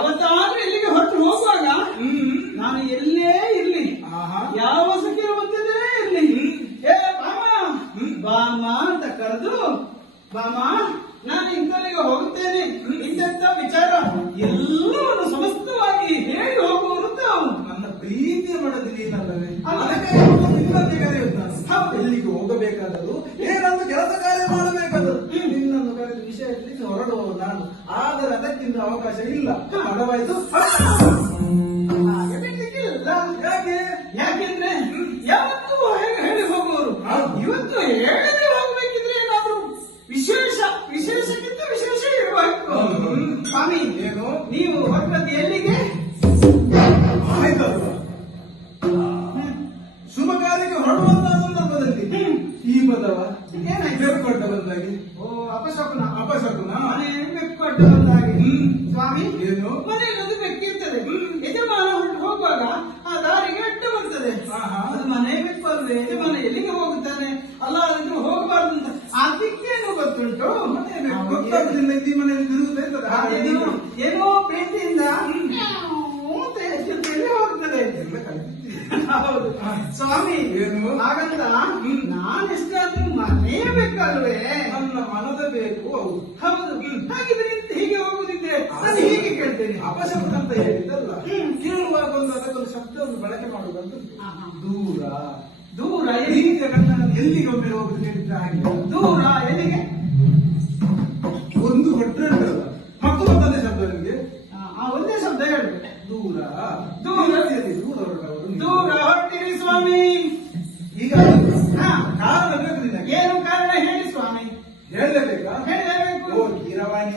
ಯಾವತ್ತಾದ್ರೂ ಎಲ್ಲಿಗೆ ಹೊರಟು ಹೋಗುವಾಗ ನಾನು ಎಲ್ಲೇ ಇರ್ಲಿ, ಯಾವ ಸಖಿಯರು ಬಂದಿದ್ರೆ ಇರ್ಲಿ, ಏ ಬಾಮ ಬಾಮ ಅಂತ ಕರೆದು, ಬಾಮ ನಾನು ಇಂಥಲ್ಲಿಗೆ ಹೋಗುತ್ತೇನೆ, ಇಂಥ ವಿಚಾರ ಎಲ್ಲವನ್ನು ಸಮಸ್ತವಾಗಿ ಹೇಳಿ ಹೋಗುವುದು ತಾವು. ನನ್ನ ಪ್ರೀತಿಯ ಮನದಲ್ಲಿ ಏನಲ್ಲವೇ ನಿಮ್ಮಂತೆ ಕರೆಯುತ್ತಾನೆ. ಎಲ್ಲಿಗೆ ಹೋಗಬೇಕಾದದು, ಏನೊಂದು ಕೆಲಸ ಕಾರ್ಯ ಮಾಡಬೇಕಾದದು, ನಿನ್ನನ್ನು ಕರೆದ ವಿಷಯ ತಿಳಿಸಿ ಹೊರಡುವ ನಾನು. ಆದರೆ ಅದಕ್ಕಿಂತ ಅವಕಾಶ ಇಲ್ಲ. ಅಡವಾಯ್ತು ಯಾಕೆ? ಯಾಕೆಂದ್ರೆ ಯಾವತ್ತೂ ಹೇಳಿ ಹೋಗುವರು, ಇವತ್ತು ಹೇಳದೆ ಹೋಗ್ಬೇಕಿದ್ರೆ ಏನಾದ್ರೂ ವಿಶೇಷಕ್ಕಿಂತ ವಿಶೇಷ ಇರಬೇಕು. ಸ್ವಾಮಿ, ಏನು ನೀವು ಹೊರಟದ್ದು ಎಲ್ಲಿಗೆ? ಆಯ್ತಲ್ವ, ಶುಭ ಕಾರ್ಯಕ್ಕೆ ಹೊರಡುವಂತ ಸಂದರ್ಭದಲ್ಲಿ ಈ ಪದವ ಬೆಕ್ಕೊಟ್ಟ ಬಂದಾಗಿ. ಓ, ಅಪಶಕುನ. ಅಪಶಕುನ ಮನೆ ಬೆಕ್ಕೊಟ್ಟ ಬಂದಾಗಿ. ಸ್ವಾಮಿ, ಏನು ಮನೆಯಲ್ಲೊಂದು ಬೆಕ್ಕಿರ್ತದೆ. ಯಜಮಾನ ಹೊರಟು ಹೋಗುವಾಗ ಆ ದಾರಿಗೆ ಅಡ್ಡ ಬರ್ತದೆ. ಅದು ಮನೆ ಬೆಕ್ಕಲ್ವೇ? ಯಜಮಾನ ಎಲ್ಲಿಗೆ ಹೋಗುತ್ತಾನೆ? ಅಲ್ಲ, ಅದನ್ನು ಹೋಗಬಾರ್ದು ಅಂತ ಅದಕ್ಕೇನು ಗೊತ್ತುಂಟು? ಗೊತ್ತಾಗುದಿಲ್ಲ. ಈ ಮನೆಯಲ್ಲಿ ತಿರುಗುತ್ತಾ ಇರ್ತದೆ ಹಾಗೆ. ಏನೋ ಪ್ರೀತಿಯಿಂದ ಹೋಗ್ತದೆ. ಹೌದು ಸ್ವಾಮಿ. ಏನು? ಹಾಗಂತ ನಾನೆಷ್ಟಾದ್ರೂ ಮನೆ ಬೇಕಲ್ವೇ? ನನ್ನ ಮನದ ಬೇಕು. ಹೌದು ಹೌದು. ಹಾಗಿದ್ರೆ ಹೀಗೆ ಹೋಗುದಿದ್ರೆ ನಾನು ಹೀಗೆ ಕೇಳ್ತೇನೆ. ಅಪಶಬ್ದ ಅಂತ ಹೇಳಿದ್ದಲ್ಲ, ಕೇಳುವಾಗ ಒಂದು ಅದಕ್ಕೊಂದು ಶಬ್ದವನ್ನು ಬಳಕೆ ಮಾಡುವುದಂತ. ದೂರ ದೂರ ಈಗ ನನ್ನನ್ನು ಎಲ್ಲಿಗೆ ಒಮ್ಮೆ ಹೋಗುದು ಹೇಳಿದ್ರೆ ಹಾಗೆ. ದೂರ ಎಲ್ಲಿಗೆ? ಒಂದು ಹೊಟ್ಟೆ ಉಂಟಲ್ಲ, ಮತ್ತೊಂದೇ ಶಬ್ದ ನಿಮಗೆ ಒಂದೇ ಶಬ್ದ ಹೇಳ್ಬೇಕು. ದೂರ ದೂರ ದೂರ ಹೊರಟವರು. ದೂರ ಹೊರಟಿರಿ ಸ್ವಾಮಿ. ಈಗ ಕಾರಣ ಬೇಕು ನಿನಗೆ. ಏನು ಕಾರಣ ಹೇಳಿ ಸ್ವಾಮಿ. ಹೇಳಲೇಬೇಕಾ? ಹೇಳಬೇಕು. ಓ ಕೀರವಾಣಿ,